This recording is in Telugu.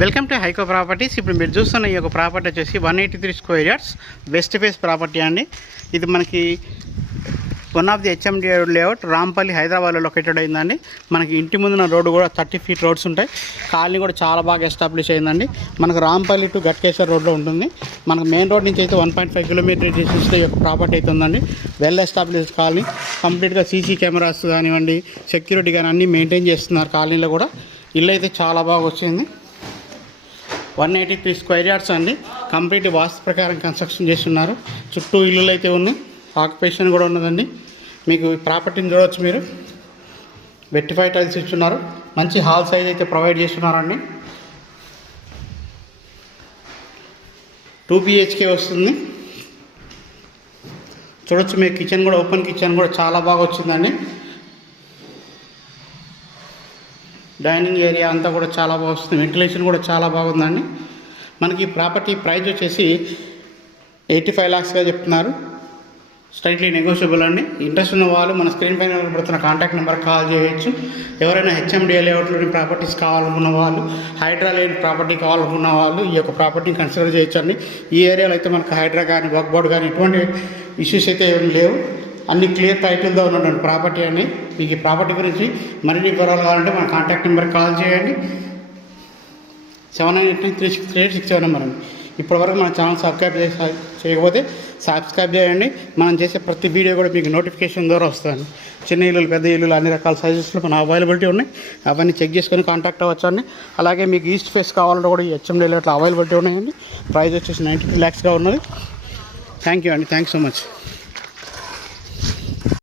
Welcome to హైకో properties. ఇప్పుడు మీరు చూస్తున్న ఈ యొక్క ప్రాపర్టీ వచ్చేసి 183 square yards west face property అండి. ఇది మనకి one of the HMD layout Rampalli హైదరాబాద్లో లొకేటెడ్ అయిందండి. మనకి ఇంటి ముందున్న రోడ్డు కూడా 30 ఫీట్ రోడ్స్ ఉంటాయి. కాలనీ కూడా చాలా బాగా ఎస్టాబ్లిష్ అయిందండి. మనకు రాంపల్లి టు గట్కేశ్వర్ రోడ్లో ఉంటుంది. మనకు మెయిన్ రోడ్ నుంచి అయితే 1.5 కిలోమీటర్ డిస్టెన్స్లో ఈ యొక్క ప్రాపర్టీ అయితే ఉందండి. వెల్ ఎస్టాబ్లిష్ కాలనీ, కంప్లీట్గా సీసీ కెమెరాస్ కానివ్వండి, సెక్యూరిటీ కానీ అన్నీ మెయింటైన్ చేస్తున్నారు. కాలనీలో కూడా ఇల్లు అయితే చాలా బాగా వచ్చింది. 183 స్క్వేర్ యార్డ్స్ అండి. కంప్లీట్ వాస్తు ప్రకారం కన్స్ట్రక్షన్ చేస్తున్నారు. చుట్టూ ఇల్లులు అయితే ఉన్నాయి, ఆక్యుపేషన్ కూడా ఉన్నదండి. మీకు ప్రాపర్టీని చూడవచ్చు. మీరు వెట్టిఫై టైల్స్ ఇస్తున్నారు. మంచి హాల్ సైజ్ అయితే ప్రొవైడ్ చేస్తున్నారండి. 2 BHK వస్తుంది. చూడొచ్చు మీరు కిచెన్ కూడా, ఓపెన్ కిచెన్ కూడా చాలా బాగా వచ్చిందండి. డైనింగ్ ఏరియా అంతా కూడా చాలా బాగా వస్తుంది. వెంటిలేషన్ కూడా చాలా బాగుందండి. మనకి ప్రాపర్టీ ప్రైస్ వచ్చేసి 85 lakhsగా చెప్తున్నారు. స్ట్రైట్లీ నెగోషియబుల్ అండి. ఇంట్రెస్ట్ ఉన్న వాళ్ళు మన స్క్రీన్ పైన పడుతున్న కాంటాక్ట్ నెంబర్కి కాల్ చేయవచ్చు. ఎవరైనా హెచ్ఎండిఏ లేఅవుట్లోని ప్రాపర్టీస్ కావాలనుకున్న వాళ్ళు, హైడ్రా లేని ప్రాపర్టీ కావాలనుకున్న వాళ్ళు ఈ యొక్క ప్రాపర్టీని కన్సిడర్ చేయొచ్చండి. ఈ ఏరియాలో అయితే మనకు హైడ్రా కానీ వర్క్ బోర్డ్ కానీ ఎటువంటి ఇష్యూస్ అయితే ఏమి లేవు. అన్ని క్లియర్ టైటిల్తో ఉన్నటువంటి ప్రాపర్టీ అండి. మీకు ఈ ప్రాపర్టీ గురించి మరిన్ని వివరాలు కావాలంటే మన కాంటాక్ట్ నెంబర్కి కాల్ చేయండి. 79836386 నెంబర్ అండి. ఇప్పటివరకు మన ఛానల్ సబ్స్క్రైబ్ చేయకపోతే సబ్స్క్రైబ్ చేయండి. మనం చేసే ప్రతి వీడియో కూడా మీకు నోటిఫికేషన్ ద్వారా వస్తుంది. చిన్న ఇల్లులు, పెద్ద ఇల్లులు అన్ని రకాల సైజెస్లో మన అవైలబిలిటీ ఉన్నాయి. అవన్నీ చెక్ చేసుకొని కాంటాక్ట్ అవ్వచ్చు అండి. అలాగే మీకు ఈస్ట్ ఫేస్ కావాలంటే కూడా ఈ హెచ్ఎండి లేఅవుట్లో అవైలబిలిటీ ఉన్నాయండి. ప్రైస్ వచ్చేసి 93 lakhsగా ఉన్నది. థ్యాంక్ యూ అండి. Thanks so much.